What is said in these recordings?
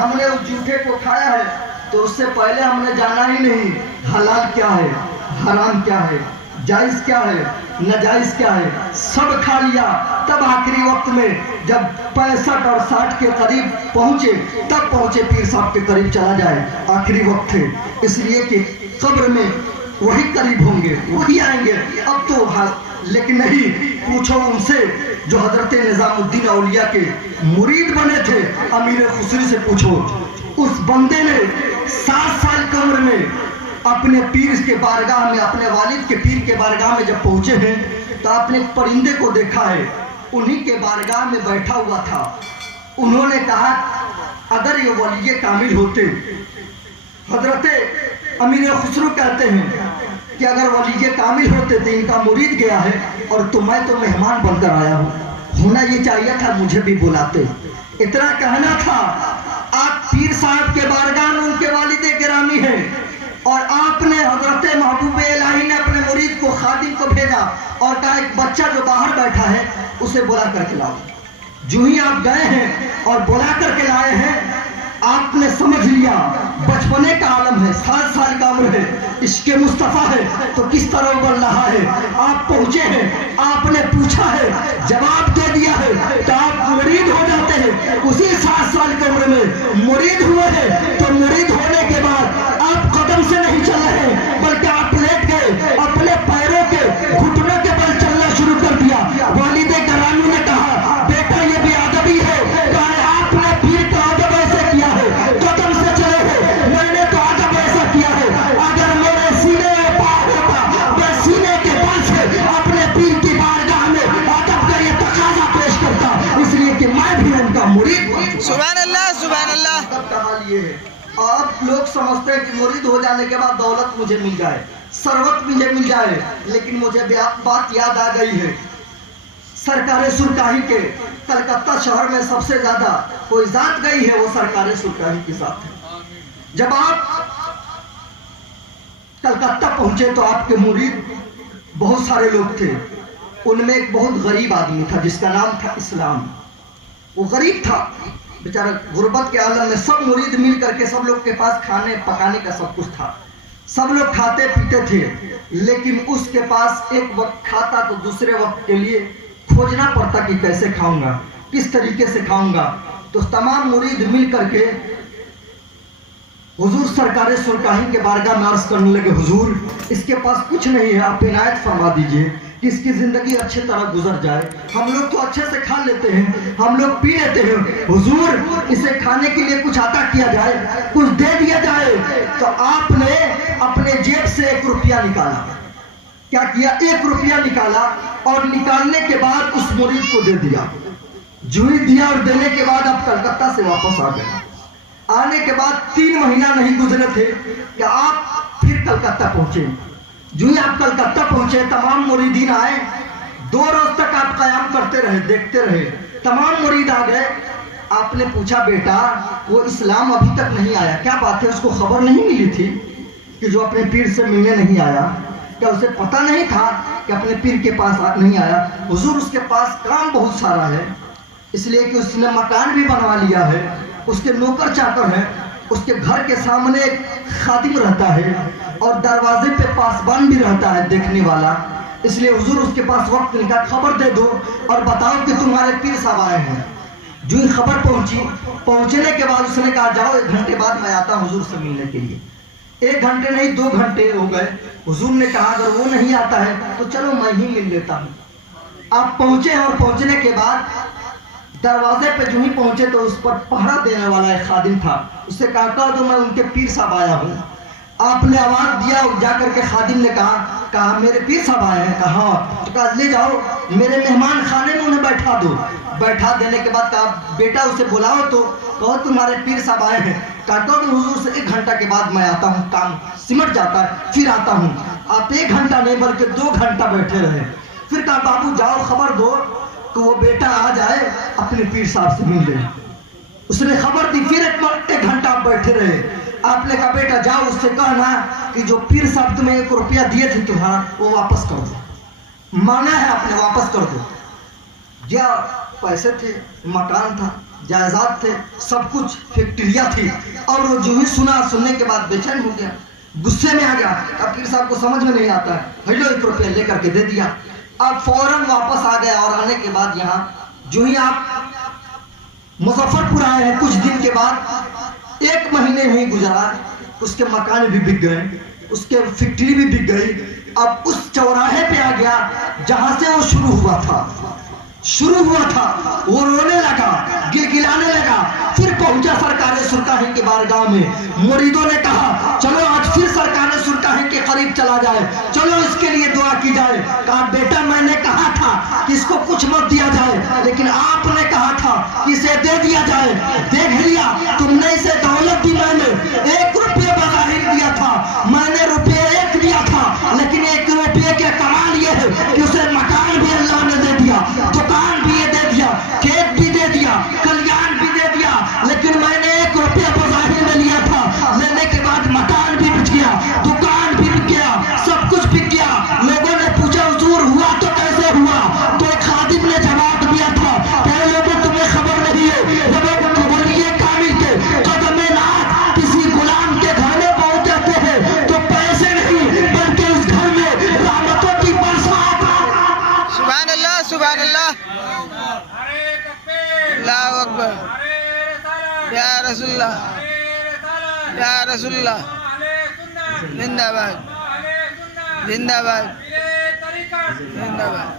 हमने उस जूठे को खाया है तो उससे पहले हमने जाना ही नहीं हलाल क्या है, हराम क्या है, जायज़ क्या है, नाजायज़ क्या है, सब खा लिया। तब आखिरी वक्त में जब 65 और 60 के करीब पहुँचे, तब पहुँचे पीर साहब के करीब चला जाए, आखिरी वक्त थे, इसलिए कि कब्र में वही करीब होंगे, वही आएंगे। अब तो लेकिन नहीं, पूछो उनसे जो हजरत निजामुद्दीन औलिया के मुरीद बने थे, अमीर खुसरी से पूछो। उस बंदे ने 7 साल की उम्र में अपने पीर के बारगाह में, अपने वालिद के पीर के बारगाह में जब पहुंचे हैं तो आपने एक परिंदे को देखा है, उन्हीं के बारगाह में बैठा हुआ था। उन्होंने कहा अगर ये वली कामिल होते, हजरत अमीर खुसरू कहते हैं कि अगर वली कामिल होते तो इनका मुरीद गया है और तो मैं तो मेहमान बनकर आया हूँ, होना ये चाहिए था मुझे भी बुलाते। इतना कहना था। आप पीर साहब के बारगाह में उनके वालिद गिरामी हैं और आपने हजरत महबूब इलाही ने अपने मुरीद को, खादिम को भेजा और कहा एक बच्चा जो बाहर बैठा है उसे बुला करके लाओ। जो ही आप गए हैं और बुला करके लाए हैं, आपने समझ लिया बचपने का आलम है, 7 साल का उम्र है, इश्क़ मुस्तफ़ा है तो किस तरह उबल रहा है। आप पहुंचे हैं, आपने पूछा है, जवाब दे दिया है तो आप मुरीद हो जाते हैं। उसी 7 साल की उम्र में मुरीद हुए हैं तो मुरीद होने के बाद आप कदम से नहीं चल रहे बल्कि आप लेट गए, अपने पैरों के घुटनों के बल चलना शुरू कर दिया। वालिद गिरामी ने कहा बेटा ये भी अदबी है, कहा आपने पीर का अदब ऐसे किया है, कदम से चले हो, मैंने तो अदब ऐसा किया है। अगर मेरे सीने में पाँव होता, मैं सीने के बल से अपने पीर की बारगाह में अदब का ये तकाजा पेश करता, इसलिए कि मैं भी उनका मुरीद हूं। सुभान अल्लाह, सुभान अल्लाह। का हाल ये है। अब लोग समझते हैं कि मुरीद हो जाने के बाद दौलत मुझे मिल जाए, सरवत मुझे मिल जाए, लेकिन मुझे बात याद आ गई है। सरकार सुरकाही के कलकत्ता शहर में सबसे ज्यादा कोई जात गई है, वो सरकार सुरकाही के साथ है। जब आप कलकत्ता पहुंचे तो आपके मुरीद बहुत सारे लोग थे। उनमें एक बहुत गरीब आदमी था जिसका नाम था इस्लाम। वो गरीब था बेचारा, गुर्बत के आलम में। सब मुरीद मिल करके सब लोग के पास खाने पकाने का सब कुछ था, सब लोग खाते पीते थे, लेकिन उसके पास एक वक्त खाता तो दूसरे वक्त के लिए खोजना पड़ता कि कैसे खाऊंगा, किस तरीके से खाऊंगा। तो तमाम मुरीद मिल करके हुजूर सरकार सुरकाही के बारगाह में अर्ज करने लगे, हुजूर इसके पास कुछ नहीं है, आप इनायत फरमा दीजिए कि इसकी जिंदगी अच्छी तरह गुजर जाए। हम लोग तो अच्छे से खा लेते हैं, हम लोग पी लेते हैं, हुजूर इसे खाने के लिए कुछ अता किया जाए, कुछ दे दिया जाए। तो आपने अपने जेब से 1 रुपया निकाला। क्या किया? 1 रुपया निकाला और निकालने के बाद उस मुरीद को दे दिया। जुई दिया और देने के बाद आप कलकत्ता से वापस आ गए। आने के बाद 3 महीना नहीं गुजरे थे कि आप फिर कलकत्ता पहुंचे। जो ही आप कलकत्ता पहुंचे, तमाम मुरीदीन आए। 2 रोज तक आप कयाम करते रहे, देखते रहे, तमाम मुरीद आ गए। आपने पूछा बेटा वो इस्लाम अभी तक नहीं आया, क्या बात है? उसको खबर नहीं मिली थी कि जो अपने पीर से मिलने नहीं आया? क्या उसे पता नहीं था कि अपने पीर के पास नहीं आया? हुजूर उसके पास काम बहुत सारा है, इसलिए कि उसने मकान भी बनवा लिया है, उसके नौकर चाकर हैं, उसके घर के सामने एक खादिम रहता है और दरवाजे पे पासबान भी रहता है देखने वाला। इसलिए हुजूर उसके पास वक्त निकाल खबर दे दो और बताओ कि तुम्हारे पीर साहब आए हैं। जो ही खबर पहुंची, पहुंचने के बाद उसने कहा जाओ 1 घंटे बाद मैं आता हूं हुजूर से मिलने के लिए। 1 घंटे नहीं 2 घंटे हो गए। हुजूर ने कहा अगर वो नहीं आता है तो चलो मैं ही मिल लेता हूं। आप पहुंचे और पहुंचने के बाद दरवाजे पे जो ही पहुंचे तो उस पर पहरा देने वाला एक खादिम था। उससे कहा तो मैं उनके पीर साहब आया हूँ। आपने आवाज दिया, जाकर के खादिम ने कहा मेरे पीर साहब आए हैं। कहा तो कहा ले जाओ मेरे मेहमान खाने में उन्हें बैठा दो। बैठा देने के बाद कहा बेटा उसे बुलाओ तो कहो तुम्हारे पीर साहब आए हैं। कहा तो हुजूर से 1 घंटा के बाद मैं आता हूँ, काम सिमट जाता है फिर आता हूँ। आप 1 घंटा नहीं बल्कि 2 घंटा बैठे रहे। फिर कहा बाबू जाओ खबर दो तो वो बेटा आ जाए अपने पीर साहब से मिल ले। उसने खबर दी, फिर 1 घंटा बैठे रहे। आपने कहा बेटा जाओ उससे कहना कि जो पीर साहब तुम्हें 1 रुपया दिए थे तुम्हारा वो वापस कर दो। माना है आपने, वापस कर दो। क्या पैसे थे, मकान था, जायदाद थे, सब कुछ फैक्ट्रियाँ थी। और वो जो ही सुनने के बाद बेचैन हो गया, गुस्से में आ गया। अब पीर साहब को समझ में नहीं आता है, हेलो 1 रुपया लेकर के दे दिया। अब फौरन वापस आ गया और आने के बाद यहाँ जो ही आप मुजफ्फरपुर आए हैं, कुछ दिन के बाद 1 महीने नहीं गुजरा, उसके मकान भी बिक गए, उसके फैक्ट्री भी बिक गई। अब उस चौराहे पे आ गया जहां से वो शुरू हुआ था, वो रोने लगा, गिलगिलाने लगा। फिर पहुंचा सरकारे सुरकाही के बारगाह में। मुरीदों ने कहा चलो आज फिर सरकारे सुरकाही के करीब चला जाए, चलो इसके लिए दुआ की जाए। कहा बेटा मैंने कहा था कि इसको कुछ मत दिया जाए, लेकिन आपने कहा था कि इसे दे दिया जाए। देख लिया तुमने, इसे दौलत दी, मैंने 1 रुपये बज़ाहिर दिया था, मैंने रुपये 1 दिया था, लेकिन 1 रुपये के कमाल ये है कि उसे मकान भी अल्लाह ने दे दिया, दुकान भी ये दे दिया, खेत भी दे दिया, कल्याण भी दे दिया। लेकिन मैंने 1 रुपया बज़ाहिर में लिया था, लेने के बाद मकान भी बिक गया, दुकान भी बिक गया, सब कुछ बिक गया। लोगों ने पूछा हुजूर हुआ तो कैसे हुआ? तो एक खादिम ने जवाब दिया था, कहे लोगों तुम्हें खबर नहीं है, जब वलिये कामिल के कदमे नाथ किसी गुलाम के घर में पहुंच जाते हैं तो पैसे नहीं बल्कि उस घर में रहमतों की बरसात। सुभान अल्लाह, सुभान अल्लाह, अल्लाहु अकबर, या रसूलुल्लाह, या रसूलुल्लाह, जिंदाबाद, जिंदाबाद, जिंदाबाद।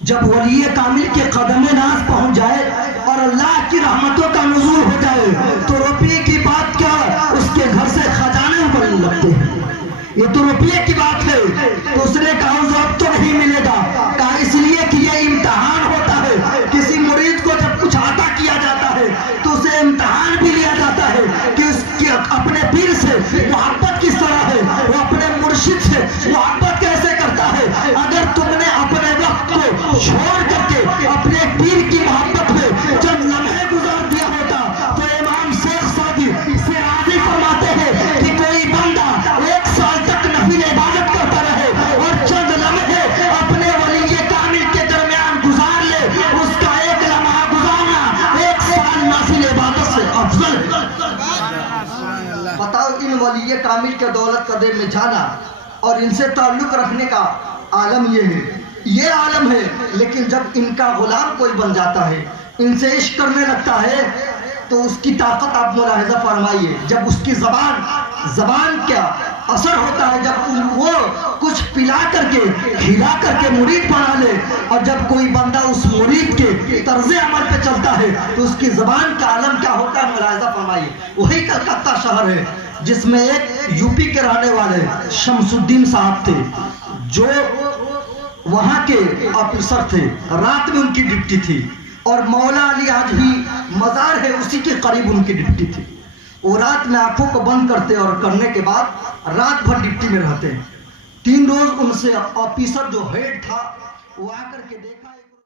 जब वलिये कामिल के कदमे नाज पहुंच जाए और अल्लाह की रहमतों का नुज़ूल हो जाए तो रुपये की बात क्या, उसके घर से खजाने उबलने लगते हैं। ये तो रुपये की बात है। तो उसने कहा अब तो नहीं मिलेगा। कहा इसलिए कि ये इम्तिहान होता है, किसी मुरीद को जब कुछ अता किया जाता है तो उसे इम्तिहान भी लिया जाता है कि उसकी अपने पीर से मोहब्बत किस तरह है, वो अपने मुर्शिद से मोहब्बत कैसे करता है। अगर तुमने अपने वक्त को छोड़ करके अपने पीर की मोहब्बत में जब लम्हे गुजार दिया होता तो इमाम शेख सादी सिराजी फरमाते हैं कि कोई बंदा 1 साल तक नफिल इबादत करता रहे और चंद लम्हे अपने वलिये कामिल के दरमियान गुजार ले, उसका 1 लम्हा गुजारना 1 साल नफिल इबादत से अफजल है। बताओ इन वलिये कामिल के दौलत कदर में जाना और इनसे ताल्लुक रखने का आलम ये है, ये आलम है। लेकिन जब इनका गुलाम कोई बन जाता है, इनसे इश्क करने लगता है तो उसकी ताकत आप मुलाहिजा फरमाइए। जब उसकी जबान क्या असर होता है, जब वो कुछ पिला करके खिला करके मुरीद बना ले, और जब कोई बंदा उस मुरीद के तर्ज अमल पे चलता है तो उसकी जबान का आलम क्या होता है मुलाहिजा फरमाइए। वही कलकत्ता शहर है जिसमें एक यूपी के रहने वाले शमसुद्दीन साहब थे, जो वहां के ऑफिसर थे। रात में उनकी ड्यूटी थी और मौला अली आज भी मजार है उसी के करीब उनकी ड्यूटी थी। वो रात में आंखों को बंद करते और करने के बाद रात भर ड्यूटी में रहते। 3 रोज उनसे ऑफिसर जो हेड था वो आकर के देखा।